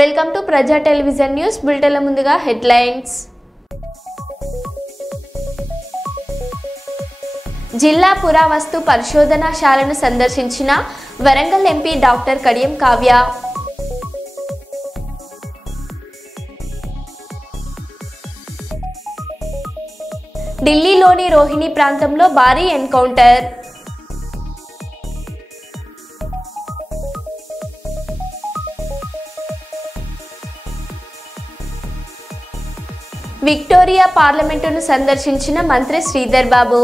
Welcome to ప్రజా television news బులెటిన్ల ముందుగా headlines. జిల్లా పురావస్తు పరిశోధనశాలను సందర్శించిన వరంగల్ ఎంపీ డాక్టర్ కడియం కావ్య. ఢిల్లీలోని రోహిణి ప్రాంతంలో భారీ ఎన్కౌంటర్. విక్టోరియా పార్లమెంటును సందర్శించిన మంత్రి శ్రీధర్ బాబు.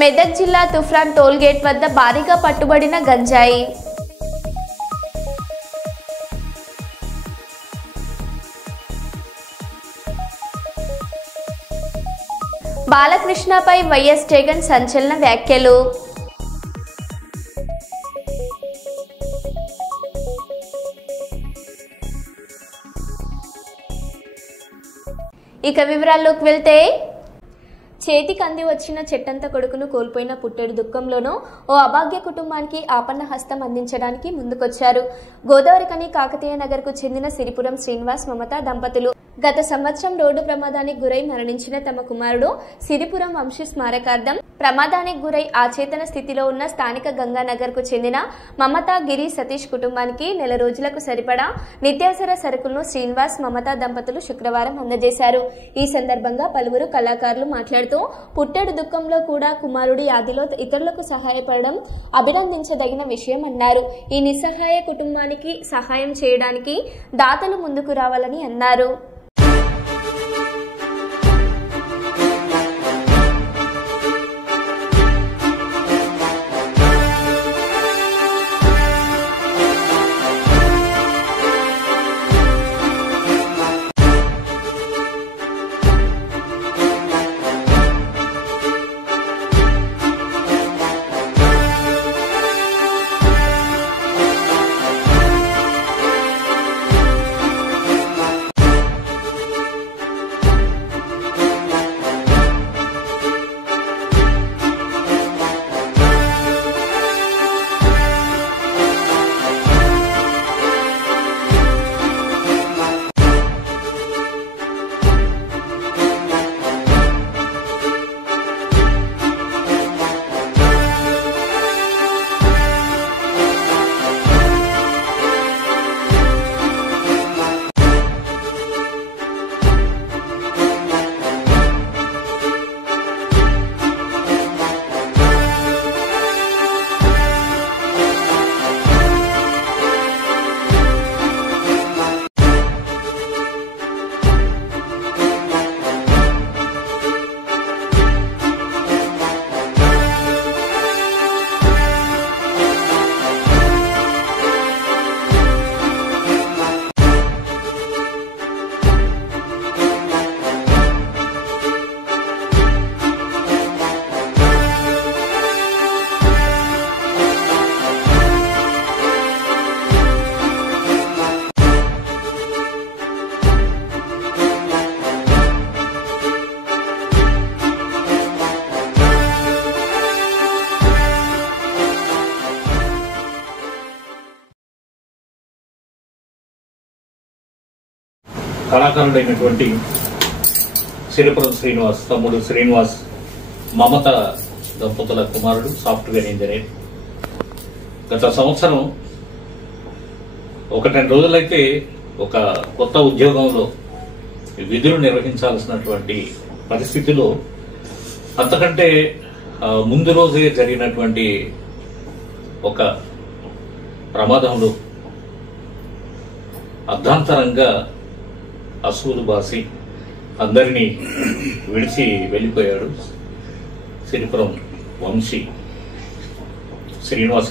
మెదక్ జిల్లా తుఫ్రాన్ టోల్గేట్ వద్ద భారీగా పట్టుబడిన గంజాయి. బాలకృష్ణపై వైఎస్ జగన్ సంచలన వ్యాఖ్యలు. ఇక వివరాల్లోకి వెళ్తే, చేతికి అంది వచ్చిన చెట్టంత కొడుకును కోల్పోయిన పుట్టెడు దుఃఖంలోనూ ఓ అభాగ్య కుటుంబానికి ఆపన్న హస్తం అందించడానికి ముందుకొచ్చారు. గోదావరికని కాకతీయ నగర్కు చెందిన సిరిపురం శ్రీనివాస్ మమత దంపతులు. గత సంవత్సరం రోడ్డు ప్రమాదానికి గురై మరణించిన తమ కుమారుడు సిరిపురం వంశీ స్మారకార్థం ప్రమాదానికి గురై ఆచేతన స్థితిలో ఉన్న స్థానిక గంగానగర్ కు చెందిన మమతా గిరి సతీష్ కుటుంబానికి నెల రోజులకు సరిపడా నిత్యావసర సరుకులను శ్రీనివాస్ మమతా దంపతులు శుక్రవారం అందజేశారు. ఈ సందర్భంగా పలువురు కళాకారులు మాట్లాడుతూ పుట్టెడు దుఃఖంలో కూడా కుమారుడి యాదిలో ఇతరులకు సహాయపడడం అభినందించదగిన విషయం అన్నారు. ఈ నిస్సహాయ కుటుంబానికి సహాయం చేయడానికి దాతలు ముందుకు రావాలని అన్నారు. కళాకారుడైనటువంటి సిరిపురం శ్రీనివాస్ తమ్ముడు శ్రీనివాస్ మమత దంపతుల కుమారుడు సాఫ్ట్వేర్ ఇంజనీర్. గత సంవత్సరం 1-2 రోజులైతే ఒక కొత్త ఉద్యోగంలో విధులు నిర్వహించాల్సినటువంటి పరిస్థితిలో అంతకంటే ముందు రోజే జరిగినటువంటి ఒక ప్రమాదంలో అర్ధాంతరంగా అసూలు బాసి అందరినీ విడిచి వెళ్ళిపోయాడు. సిరిపురం వంశీ శ్రీనివాస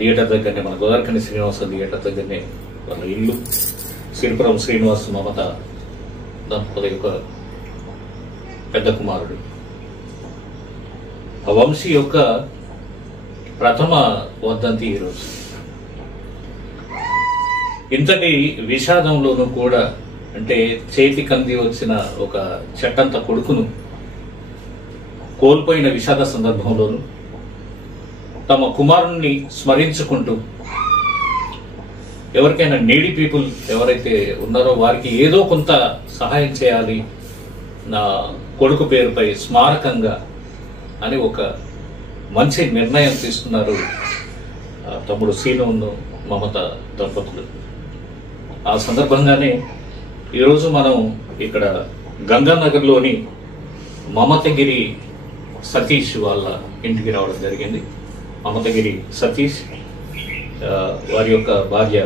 థియేటర్ దగ్గరనే, మన గోదావరికని శ్రీనివాస థియేటర్ దగ్గరనే వాళ్ళ ఇల్లు. సిరిపురం శ్రీనివాస్ మమత దంపతుల యొక్క పెద్ద కుమారుడు. ఆ వంశీ యొక్క ప్రథమ వర్ధంతి ఈరోజు. ఇంతటి విషాదంలోనూ కూడా అంటే చేతికంది వచ్చిన ఒక చెట్టంత కొడుకును కోల్పోయిన విషాద సందర్భంలోనూ తమ కుమారుణ్ణి స్మరించుకుంటూ ఎవరికైనా నీడీ పీపుల్ ఎవరైతే ఉన్నారో వారికి ఏదో కొంత సహాయం చేయాలి నా కొడుకు పేరుపై స్మారకంగా అని ఒక మంచి నిర్ణయం తీసుకున్నారు తమ్ముడు సీను మమత దంపతులు. ఆ సందర్భంగానే ఈరోజు మనం ఇక్కడ గంగానగర్లోని మమతగిరి సతీష్ వాళ్ళ ఇంటికి రావడం జరిగింది. మమతగిరి సతీష్, వారి యొక్క భార్య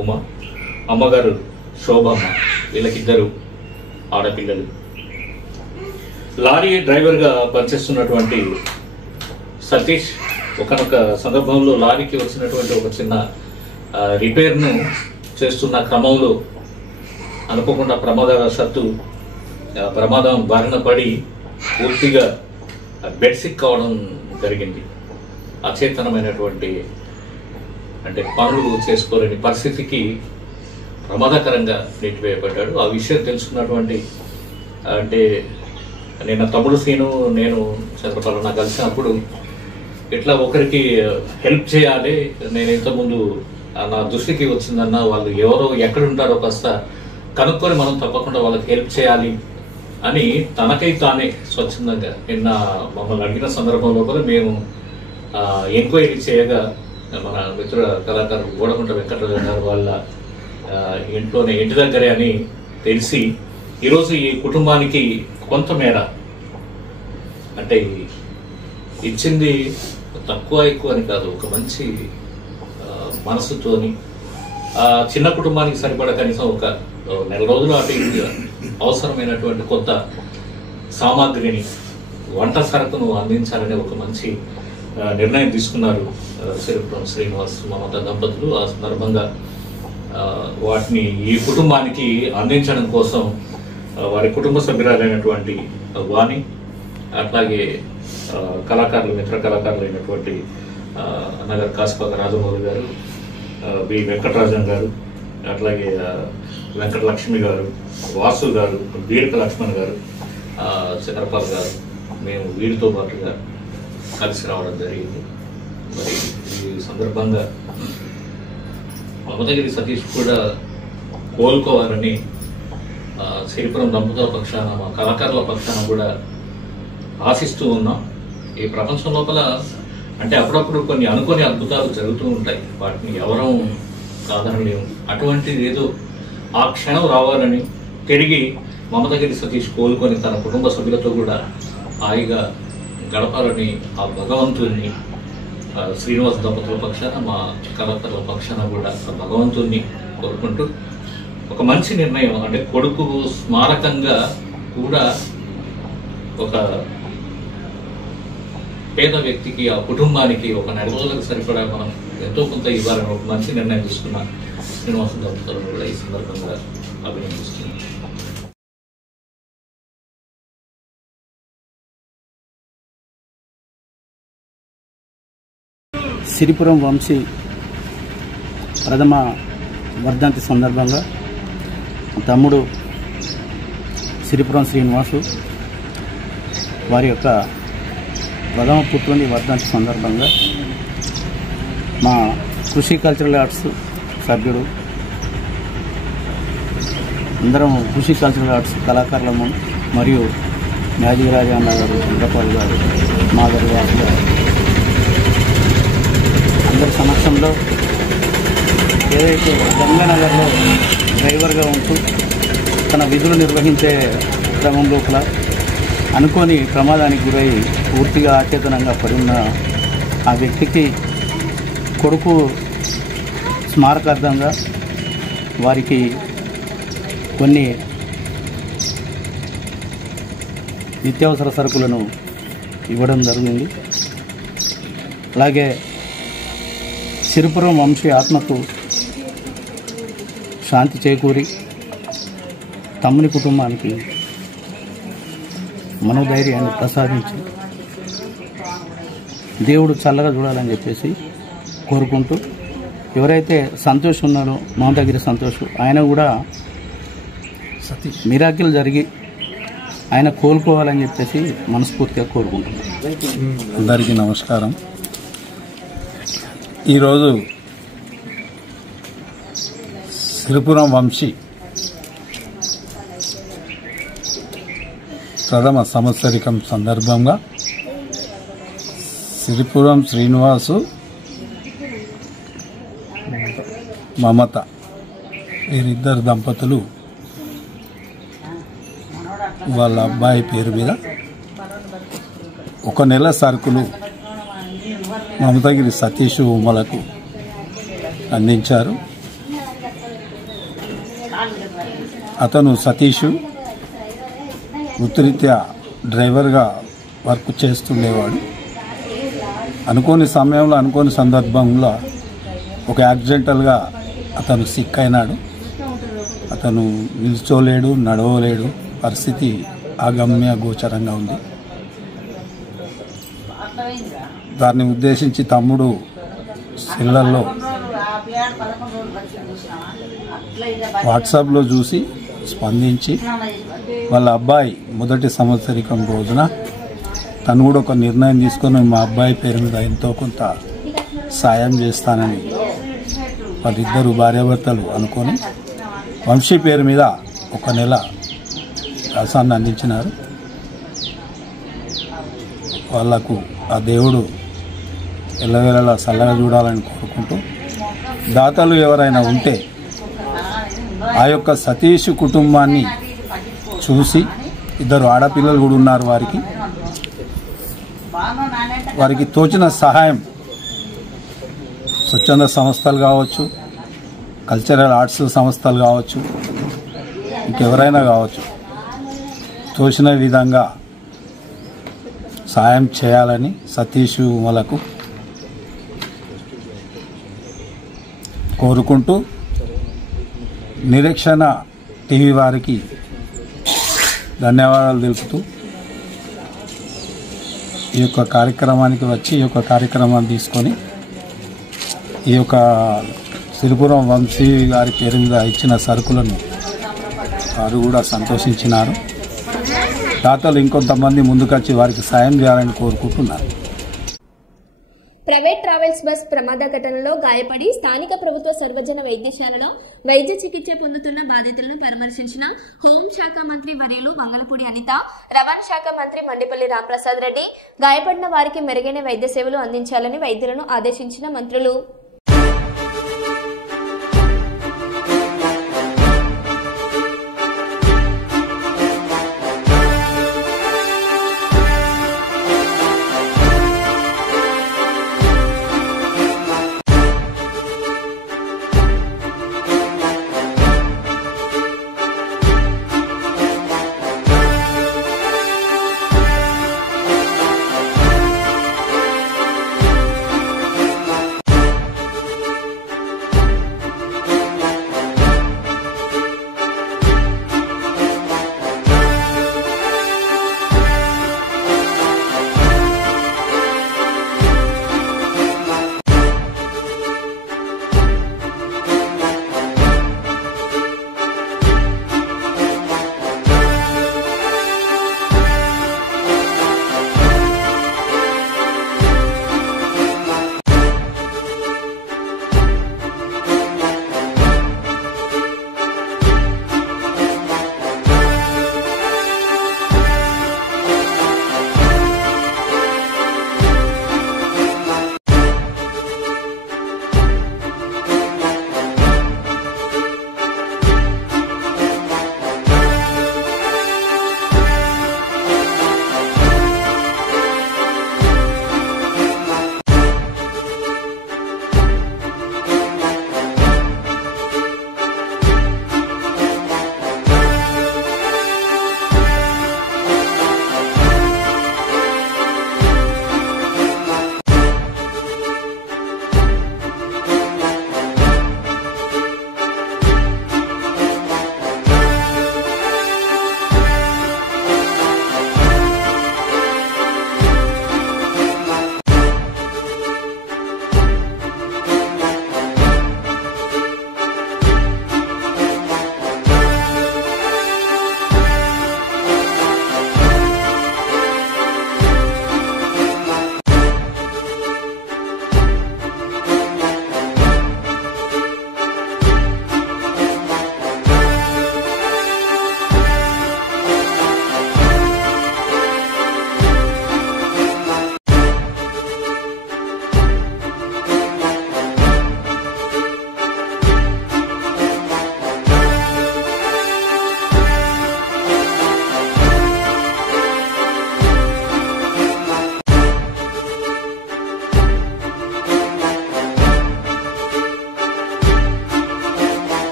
ఉమ, అమ్మగారు శోభమ్మ, వీళ్ళకిద్దరు ఆడపిల్లలు. లారీ డ్రైవర్గా పనిచేస్తున్నటువంటి సతీష్ ఒకనొక సందర్భంలో లారీకి వచ్చినటువంటి ఒక చిన్న రిపేర్ను చేస్తున్న క్రమంలో అనుకోకుండా ప్రమాదం బారిన పడి పూర్తిగా బెడ్సిక్ కావడం జరిగింది. అచేతనమైనటువంటి అంటే పనులు చేసుకోలేని పరిస్థితికి ప్రమాదకరంగా నెట్టివేయబడ్డాడు. ఆ విషయం తెలుసుకున్నటువంటి అంటే నేను తమ్ముడు సీను నేను చంద్రపాలన కలిసినప్పుడు ఇట్లా ఒకరికి హెల్ప్ చేయాలి, నేను ఇంతకుముందు నా దృష్టికి వచ్చిందన్న వాళ్ళు ఎవరో ఎక్కడుంటారో కాస్త కనుక్కొని మనం తప్పకుండా వాళ్ళకి హెల్ప్ చేయాలి అని తనకై తానే స్వచ్ఛందంగా నిన్న మమ్మల్ని అడిగిన సందర్భంలో కూడా మేము ఎంక్వైరీ చేయగా మన మిత్ర కళాకారు గోడకుంట వెంకటరాజు గారు వాళ్ళ ఇంటి దగ్గరే అని తెలిసి ఈరోజు ఈ కుటుంబానికి కొంతమేర అంటే ఇచ్చింది తక్కువ ఎక్కువ అని కాదు, ఒక మంచి మనసుతోని చిన్న కుటుంబానికి సరిపడా కనీసం ఒక నెల రోజులు అటు ఇటుగా అవసరమైనటువంటి కొత్త సామాగ్రిని వంట సరుకును అందించాలనే ఒక మంచి నిర్ణయం తీసుకున్నారు సిరిపురం శ్రీనివాస్ మమత దంపతులు. ఆ సందర్భంగా వాటిని ఈ కుటుంబానికి అందించడం కోసం వారి కుటుంబ సభ్యురాలైనటువంటి వాణి, అట్లాగే కళాకారులు మిత్ర కళాకారులు అయినటువంటి నగర్ కాసిపాక రాజమౌళి గారు, బి వెంకటరాజన్ గారు, అట్లాగే వెంకటలక్ష్మి గారు, వాసు గారు, వీరక లక్ష్మణ్ గారు, చక్రపాల్ గారు, మేము వీరితో పాటుగా కలిసి రావడం జరిగింది. మరి ఈ సందర్భంగా మమతగిరి సతీష్ కూడా కోలుకోవాలని సిరిపురం దంపతుల పక్షాన మా కళాకారుల పక్షాన కూడా ఆశిస్తూ ఉన్నాం. ఈ ప్రపంచం లోపల అంటే అప్పుడప్పుడు కొన్ని అనుకోని అద్భుతాలు జరుగుతూ ఉంటాయి, వాటిని ఎవరూ కాదనలేము. అటువంటిది ఏదో ఆ క్షణం రావాలని తిరిగి మమతగిరి సతీష్ కోలుకొని తన కుటుంబ సభ్యులతో కూడా హాయిగా గడపాలని ఆ భగవంతుని శ్రీనివాస్ దంపతుల పక్షాన మా కళాకారుల పక్షాన కూడా ఆ భగవంతుని కోరుకుంటూ ఒక మంచి నిర్ణయం అంటే కొడుకు స్మారకంగా కూడా ఒక పేద వ్యక్తికి ఆ కుటుంబానికి ఒక నెల రోజులకు సరిపడా మనం ఎంతో కొంత ఇవ్వాలని ఒక మంచి నిర్ణయం తీసుకున్న శ్రీనివాస దంపతులను కూడా ఈ సందర్భంగా అభినందిస్తున్నాం. సిరిపురం వంశీ ప్రథమ వర్ధంతి సందర్భంగా తమ్ముడు సిరిపురం శ్రీనివాసు వారి యొక్క ప్రథమ పుత్రుని వర్ధంతి సందర్భంగా మా కృషి కల్చరల్ ఆర్ట్స్ సభ్యుడు అందరం కృషి కల్చరల్ ఆర్ట్స్ కళాకారులము మరియు మ్యాజిరాజన్న గారు, చంద్రపాల్ గారు, మాధవ్ గారు అందరి సమక్షంలో ఏదైతే గంగానగర్లో డ్రైవర్గా ఉంటూ తన విధులు నిర్వహించే క్రమం లోపల అనుకోని ప్రమాదానికి గురై పూర్తిగా అచేతనంగా పడి ఉన్న ఆ వ్యక్తికి కొడుకు స్మారకార్థంగా వారికి కొన్ని నిత్యావసర సరుకులను ఇవ్వడం జరిగింది. అలాగే సిరిపురం వంశీ ఆత్మకు శాంతి చేకూరి తమ్ముని కుటుంబానికి మనోధైర్యాన్ని ప్రసాదించి దేవుడు చల్లగా చూడాలని చెప్పేసి కోరుకుంటూ, ఎవరైతే సంతోష్ ఉన్నారో మమతగిరి సంతోష్, ఆయన కూడా మిరాకిల్ జరిగి ఆయన కోలుకోవాలని చెప్పేసి మనస్ఫూర్తిగా కోరుకుంటున్నాను. అందరికీ నమస్కారం. ఈరోజు సిరిపురం వంశీ ప్రథమ సంవత్సరికం సందర్భంగా సిరిపురం శ్రీనివాసు మమత వీరిద్దరు దంపతులు వాళ్ళ అబ్బాయి పేరు మీద 1 నెల సరుకులు మమతగిరి సతీష్ ఉమ్మలకు అందించారు. అతను సతీష్ వృత్తిరీత్యా డ్రైవర్గా వర్క్ చేస్తుండేవాడు. అనుకోని సమయంలో అనుకోని సందర్భంలో ఒక యాక్సిడెంటల్గా అతను సిక్ అయినాడు. అతను నిల్చోలేడు, నడవలేడు, పరిస్థితి అగమ్య గోచరంగా ఉంది. దాన్ని ఉద్దేశించి తమ్ముడు సెల్లల్లో వాట్సాప్లో చూసి స్పందించి వాళ్ళ అబ్బాయి మొదటి సంవత్సరికం రోజున తను కూడా ఒక నిర్ణయం తీసుకొని మా అబ్బాయి పేరు మీద ఎంతో కొంత సాయం చేస్తానని వాళ్ళిద్దరు భార్యాభర్తలు అనుకొని వంశీ పేరు మీద 1 నెల రసాన్ని అందించినారు. వాళ్లకు ఆ దేవుడు ఎల్లవేళలా చల్లగా చూడాలని కోరుకుంటూ, దాతలు ఎవరైనా ఉంటే ఆ యొక్క సతీష్ కుటుంబాన్ని చూసి, 2 ఆడపిల్లలు కూడా ఉన్నారు, వారికి తోచిన సహాయం స్వచ్ఛంద సంస్థలు కావచ్చు, కల్చరల్ ఆర్ట్స్ సంస్థలు కావచ్చు, ఇంకెవరైనా కావచ్చు, తోచిన విధంగా సాయం చేయాలని సతీష్ వాళ్ళకు కోరుకుంటూ, నిరీక్షణ టీవీ వారికి ధన్యవాదాలు తెలుపుతూ ఈ యొక్క కార్యక్రమానికి వచ్చి ఈ యొక్క కార్యక్రమాన్ని తీసుకొని ఈ యొక్క సిరిపురం వంశీ గారి పేరు మీద ఇచ్చిన సరుకులను వారు కూడా సంతోషించినారు. దాతలు ఇంకొంతమంది ముందుకొచ్చి వారికి సాయం చేయాలని కోరుకుంటున్నారు. ప్రైవేట్ ట్రావెల్స్ బస్ ప్రమాద ఘటనలో గాయపడి స్థానిక ప్రభుత్వ సర్వజన వైద్యశాలలో వైద్య చికిత్స పొందుతున్న బాధితులను పరామర్శించిన హోంశాఖ మంత్రి వర్యులు వంగలపూడి అనిత, రవాణా శాఖ మంత్రి మండిపల్లి రాంప్రసాద్ రెడ్డి గాయపడిన వారికి మెరుగైన వైద్య సేవలు అందించాలని వైద్యులను ఆదేశించిన మంత్రులు.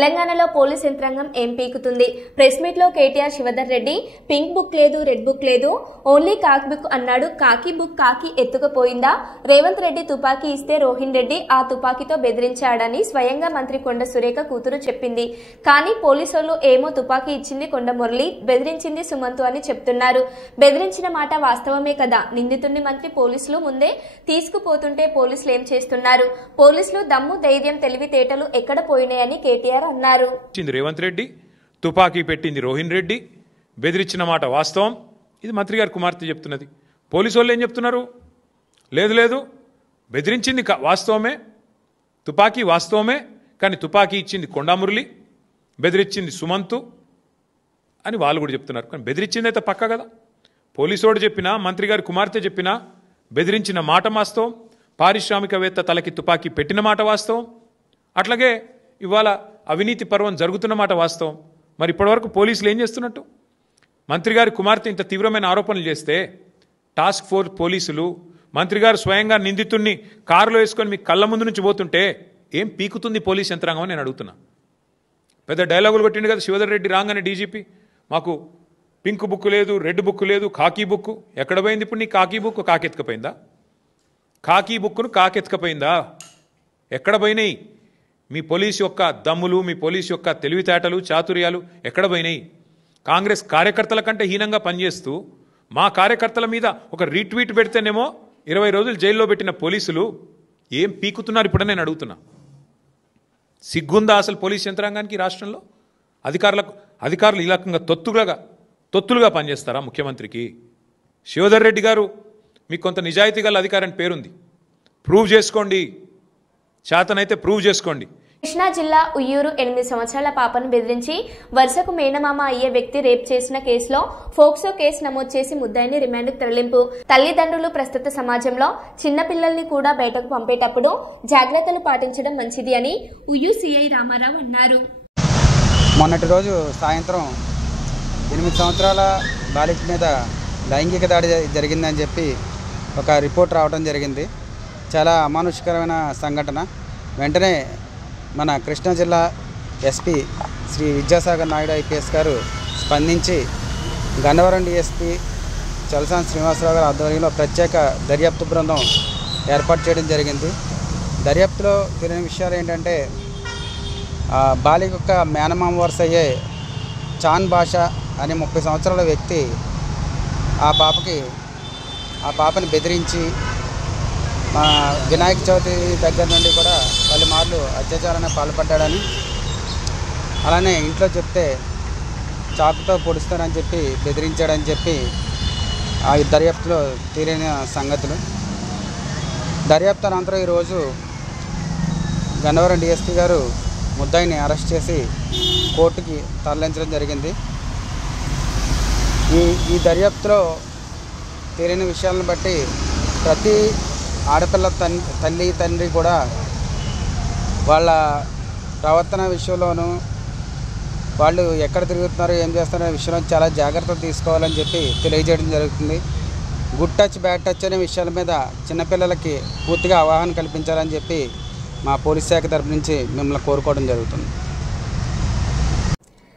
తెలంగాణలో పోలీస్ యంత్రాంగం ఏం పీకుతుంది? ప్రెస్ మీట్ లో కేటీఆర్ శివధర్ రెడ్డి పింక్ బుక్ లేదు, రెడ్ బుక్ లేదు, ఓన్లీ కాకి బుక్ అన్నాడు. కాకి బుక్ కాకి ఎత్తుకుపోయిందా? రేవంత్ రెడ్డి తుపాకీ ఇస్తే రోహిన్ రెడ్డి ఆ తుపాకీతో బెదిరించాడని స్వయంగా మంత్రి కొండ సురేఖ కూతురు చెప్పింది. కానీ పోలీసులు ఏమో తుపాకీ ఇచ్చింది కొండ మురళి, బెదిరించింది సుమంతు అని చెప్తున్నారు. బెదిరించిన మాట వాస్తవమే కదా. నిందితుడిని మంత్రి పోలీసులు ముందే తీసుకుపోతుంటే పోలీసులు ఏం చేస్తున్నారు? పోలీసులు దమ్ము, ధైర్యం, తెలివితేటలు ఎక్కడ పోయినాయని కేటీఆర్ అన్నారు. రేవంత్ రెడ్డి తుపాకీ పెట్టింది రోహిన్ రెడ్డి, బెదిరించిన మాట వాస్తవం. ఇది మంత్రి గారి కుమార్తె చెప్తున్నది. పోలీసు వాళ్ళు ఏం చెప్తున్నారు? లేదు లేదు, బెదిరించింది వాస్తవమే, తుపాకీ వాస్తవమే, కానీ తుపాకీ ఇచ్చింది కొండామురళి, బెదిరించింది సుమంతు అని వాళ్ళు కూడా చెప్తున్నారు. కానీ బెదిరించింది అయితే పక్క కదా. పోలీసోడు చెప్పినా, మంత్రి గారి కుమార్తె చెప్పినా బెదిరించిన మాట వాస్తవం, పారిశ్రామికవేత్త తలకి తుపాకీ పెట్టిన మాట వాస్తవం. అట్లాగే ఇవాళ అవినీతి పర్వం జరుగుతున్న మాట వాస్తవం. మరి ఇప్పటివరకు పోలీసులు ఏం చేస్తున్నట్టు? మంత్రి గారి కుమార్తె ఇంత తీవ్రమైన ఆరోపణలు చేస్తే టాస్క్ ఫోర్స్ పోలీసులు, మంత్రి గారు స్వయంగా నిందితుడిని కారులో వేసుకొని మీ కళ్ళ ముందు నుంచి పోతుంటే ఏం పీకుతుంది పోలీస్ యంత్రాంగం అని నేను అడుగుతున్నా. పెద్ద డైలాగులు కొట్టిండు కదా శివధర్ రెడ్డి రాగానే డీజీపీ, మాకు పింక్ బుక్ లేదు, రెడ్ బుక్ లేదు, కాకీ బుక్. ఎక్కడ పోయింది ఇప్పుడు నీ కాకీ బుక్? కాకెత్తుకపోయిందా? కాకీ బుక్ను కాకెత్తుకపోయిందా? ఎక్కడ పోయినాయి మీ పోలీసు యొక్క దమ్ములు, మీ పోలీసు యొక్క తెలివితేటలు, చాతుర్యాలు ఎక్కడ పోయినాయి? కాంగ్రెస్ కార్యకర్తల కంటే హీనంగా పనిచేస్తూ మా కార్యకర్తల మీద ఒక రీట్వీట్ పెడితేనేమో 20 రోజులు జైల్లో పెట్టిన పోలీసులు ఏం పీకుతున్నారు ఇప్పుడని నేను అడుగుతున్నా. సిగ్గుందా అసలు పోలీస్ యంత్రాంగానికి రాష్ట్రంలో? అధికారులు ఈ రకంగా తొత్తులుగా పనిచేస్తారా ముఖ్యమంత్రికి? శివధర్ రెడ్డి గారు, మీకు కొంత నిజాయితీ గల అధికారాన్ని పేరుంది, ప్రూవ్ చేసుకోండి, చేతనైతే ప్రూవ్ చేసుకోండి. కృష్ణా జిల్లా ఉయ్యూరు 8 సంవత్సరాల పాపను బెదిరించి వరుసకు మేనమామ అయ్యే వ్యక్తి రేప్ చేసిన కేసులో ఫోక్సో కేసు నమోదు చేసి ముద్దాయిని రిమాండ్కు తరలింపు. తల్లిదండ్రులు ప్రస్తుత సమాజంలో చిన్నపిల్లల్ని కూడా బయటకు పంపేటప్పుడు జాగ్రత్తలు పాటించడం మంచిది అని ఉయ్యూరు సిఐ రామారావు అన్నారు. మొన్నటి రోజు సాయంత్రం 8 సంవత్సరాల బాలిక మీద లైంగిక దాడి జరిగిందని చెప్పి ఒక రిపోర్ట్ రావడం జరిగింది. చాలా అమానుషికరమైన సంఘటన. వెంటనే మన కృష్ణా జిల్లా ఎస్పీ శ్రీ విద్యాసాగర్ నాయుడు ఐపీఎస్ గారు స్పందించి గన్నవరం డిఎస్పీ చలసాని శ్రీనివాసరావు గారి ఆధ్వర్యంలో ప్రత్యేక దర్యాప్తు బృందం ఏర్పాటు చేయడం జరిగింది. దర్యాప్తులో తెలియని విషయాలు ఏంటంటే, బాలిక యొక్క మేనమామ వరుస అయ్యే చాన్ భాషా అనే 30 సంవత్సరాల వ్యక్తి ఆ పాపని బెదిరించి వినాయక చవితి దగ్గర నుండి కూడా పలుమార్లు అత్యాచారానికి పాల్పడ్డాడని, అలానే ఇంట్లో చెప్తే చాకుతో పొడుస్తానని చెప్పి బెదిరించాడని చెప్పి ఆ దర్యాప్తులో తేలిన సంగతులు. దర్యాప్తు అనంతరం ఈరోజు గన్నవరం డిఎస్పీ గారు ముద్దాయిని అరెస్ట్ చేసి కోర్టుకి తరలించడం జరిగింది. ఈ దర్యాప్తులో తేలిన విషయాలను బట్టి ప్రతి ఆడపిల్ల తల్లి తండ్రి కూడా వాళ్ళ ప్రవర్తన విషయంలోనూ, వాళ్ళు ఎక్కడ తిరుగుతున్నారో ఏం చేస్తున్నారో విషయంలో చాలా జాగ్రత్తలు తీసుకోవాలని చెప్పి తెలియజేయడం జరుగుతుంది. గుడ్ టచ్, బ్యాడ్ టచ్ అనే విషయాల మీద చిన్నపిల్లలకి పూర్తిగా అవగాహన కల్పించాలని చెప్పి మా పోలీస్ శాఖ తరపు నుంచి మిమ్మల్ని కోరుకోవడం జరుగుతుంది.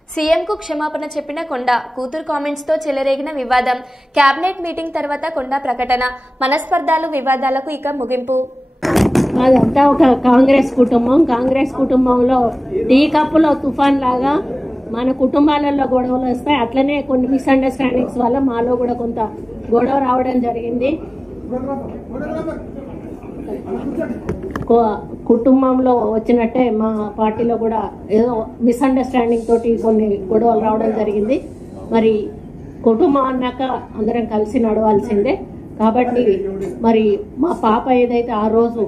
సీఎంకు క్షమాపణ చెప్పిన కొండ, కూతురు కామెంట్స్ తో చెలరేగిన వివాదం. కేబినెట్ మీటింగ్ తర్వాత కొండ ప్రకటన. మనస్పర్ధాలు, వివాదాలకు ఇక ముగింపు. అదంతా ఒక కాంగ్రెస్ కుటుంబంలో టీ కప్పులో తుఫాన్ లాగా మన కుటుంబాలలో గొడవలు వస్తాయి. అట్లనే కొన్ని మిస్అండర్స్టాండింగ్స్ వల్ల మాలో కూడా కొంత గొడవ రావడం జరిగింది. కుటుంబంలో వచ్చినట్టే మా పార్టీలో కూడా ఏదో మిస్అండర్స్టాండింగ్ తోటి కొన్ని గొడవలు రావడం జరిగింది. మరి కుటుంబం అన్నాక అందరం కలిసి నడవాల్సిందే. కాబట్టి మరి మా పాప ఏదైతే ఆ రోజు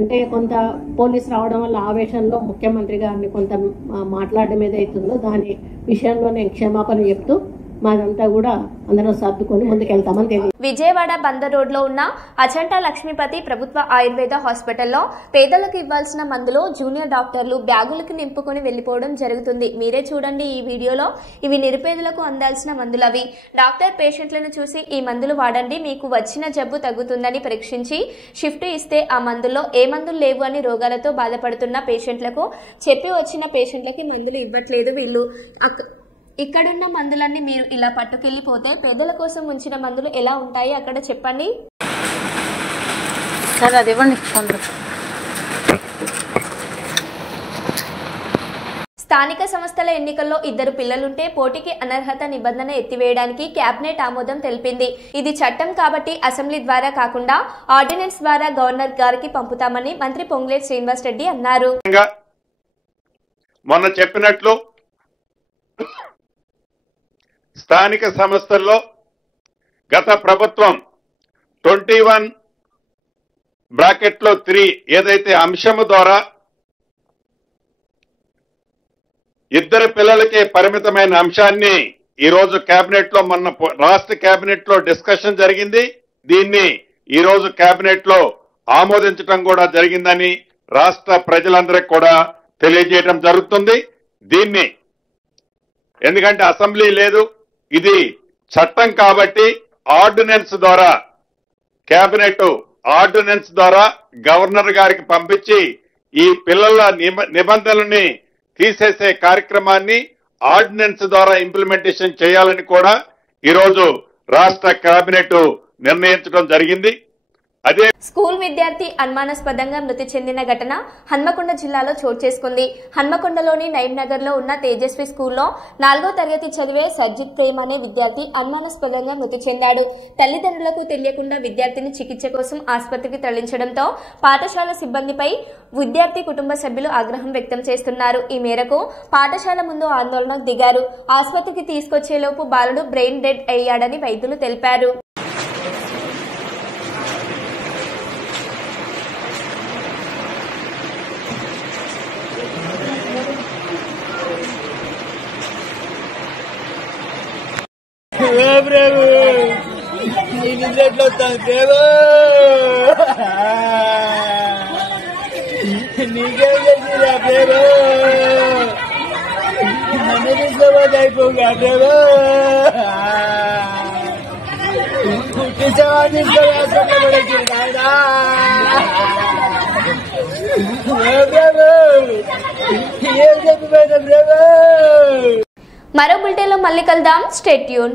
అంటే కొంత పోలీసు రావడం వల్ల ఆవేశంలో ముఖ్యమంత్రి గారిని కొంత మాట్లాడడం ఏదైతుందో దాని విషయంలో నేను క్షమాపణ చెప్తూ మాదంతా కూడా అందరం సర్దుకొని ముందుకెళ్తామని తెలియదు. విజయవాడ బందర్ రోడ్ లో ఉన్న అచంట లక్ష్మీపతి ప్రభుత్వ ఆయుర్వేద హాస్పిటల్లో పేదలకు ఇవ్వాల్సిన మందులు జూనియర్ డాక్టర్లు బ్యాగులకు నింపుకొని వెళ్లిపోవడం జరుగుతుంది. మీరే చూడండి ఈ వీడియోలో. ఇవి నిరుపేదలకు అందాల్సిన మందులవి. డాక్టర్ పేషెంట్లను చూసి ఈ మందులు వాడండి, మీకు వచ్చిన జబ్బు తగ్గుతుందని పరీక్షించి షిఫ్ట్ ఇస్తే ఆ మందుల్లో ఏ మందులు లేవు అని రోగాలతో బాధపడుతున్న పేషెంట్లకు చెప్పి వచ్చిన పేషెంట్లకి మందులు ఇవ్వట్లేదు వీళ్ళు. ఇక్కడున్న మందులన్నీ మీరు ఇలా పట్టుకెళ్ళిపోతే పేదల కోసం ఉంచిన మందులు ఎలా ఉంటాయి అక్కడ చెప్పండి. స్థానిక సంస్థల ఎన్నికల్లో 2 పిల్లలుంటే పోటీకి అనర్హత నిబంధన ఎత్తివేయడానికి కేబినెట్ ఆమోదం తెలిపింది. ఇది చట్టం కాబట్టి అసెంబ్లీ ద్వారా కాకుండా ఆర్డినెన్స్ ద్వారా గవర్నర్ గారికి పంపుతామని మంత్రి పొంగులేటి శ్రీనివాస్ రెడ్డి అన్నారు. మొన్న చెప్పినట్లు స్థానిక సంస్థల్లో గత ప్రభుత్వం 21(3) ఏదైతే అంశము ద్వారా 2 పిల్లలకే పరిమితమైన అంశాన్ని ఈ రోజు కేబినెట్ లో మొన్న రాష్ట్ర కేబినెట్ లో డిస్కషన్ జరిగింది. దీన్ని ఈ రోజు కేబినెట్ లో ఆమోదించడం కూడా జరిగిందని రాష్ట్ర ప్రజలందరికీ కూడా తెలియజేయడం జరుగుతుంది. దీన్ని ఎందుకంటే అసెంబ్లీ లేదు, ఇది చట్టం కాబట్టి ఆర్డినెన్స్ ద్వారా కేబినెట్ ఆర్డినెన్స్ ద్వారా గవర్నర్ గారికి పంపించి ఈ పిల్లల నిబంధనలని తీసేసే కార్యక్రమాన్ని ఆర్డినెన్స్ ద్వారా ఇంప్లిమెంటేషన్ చేయాలని కూడా ఈరోజు రాష్ట్ర కేబినెట్ నిర్ణయించడం జరిగింది. అదే స్కూల్ విద్యార్థి అనుమానాస్పదంగా మృతి చెందిన ఘటన హన్మకొండ జిల్లాలో చోటు చేసుకుంది. హన్మకొండలోని నైమ్ నగర్ లో ఉన్న తేజస్వి స్కూల్లో 4వ తరగతి చదివే సర్జిత్ ప్రేమ్ అనే విద్యార్థి అనుమానాస్పదంగా మృతి చెందాడు. తల్లిదండ్రులకు తెలియకుండా విద్యార్థిని చికిత్స కోసం ఆసుపత్రికి తరలించడంతో పాఠశాల సిబ్బందిపై విద్యార్థి కుటుంబ సభ్యులు ఆగ్రహం వ్యక్తం చేస్తున్నారు. ఈ మేరకు పాఠశాల ముందు ఆందోళనకు దిగారు. ఆసుపత్రికి తీసుకొచ్చేలోపు బాలుడు బ్రెయిన్ డెడ్ అయ్యాడని వైద్యులు తెలిపారు. మరో బులెటిన్లో మళ్ళీ కలుద్దాం. Stay tune.